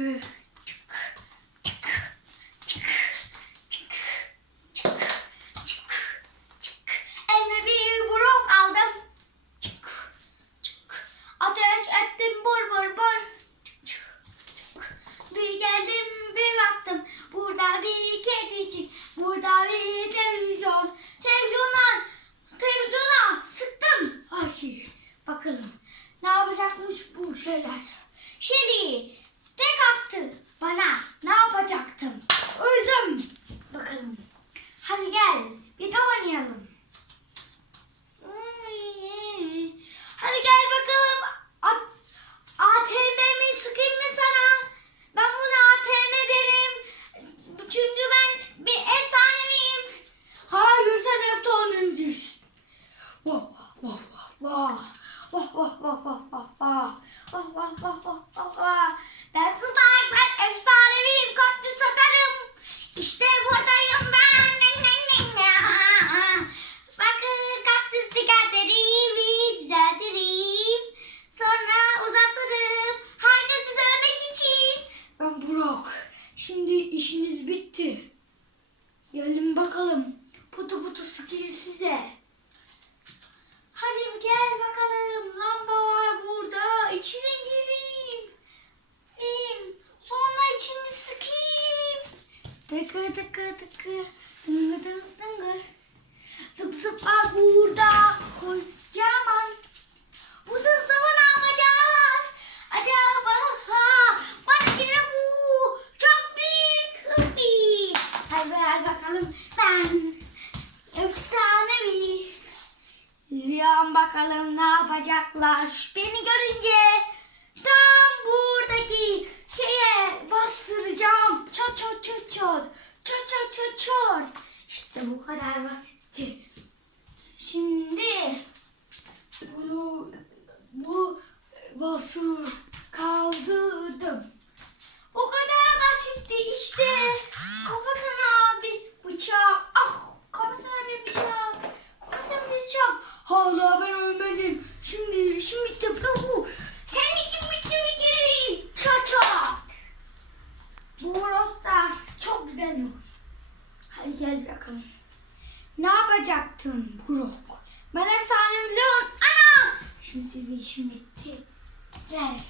Çık. Çık. Çık. Çık. Çık. Çık. Çık. Elime bir buruk aldım. Çık. Çık. Ateş ettim bur bur bur. Çık. Çık. Bir geldim bir baktım. Burada bir kedicik. Burada bir televizyon. Televizyondan. Televizyona sıktım. Ay bakalım. Ne yapacakmış bu şeyler. Şimdi Então, Mariano, size. Hadi gel bakalım. Lamba var burada. İçine gireyim. Gireyim. Sonra içini sıkayım. Tıkı tıkı tıkı. Tıngı tıngı tıngı. Zıp zıp var burada. Kocaman. Bu zıp zıpı ne yapacağız? Acaba ha, bana bu çok büyük. Hadi ver bakalım ben bakalım ne yapacaklar beni görünce. Tam buradaki şeye bastıracağım. Çat çat çat çat. Çat çat çat çat. İşte bu kadar basitti. Şimdi bunu bu basır kaldırdım. O kadar basitti işte. Kafasına bir bıçak. Ah kafasına bir bıçak. Kafasına bir bıçak. Hala ben ölmedim. Şimdi işim bitti. Bu. Sen işin bitti bitireyim. Çat çat. Bu Brawl Stars çok güzel oyun. Hadi gel bakalım. Ne yapacaktın Buruk? Ben efsane biliyorum. Ana! Şimdi bir işim bitti. Gel.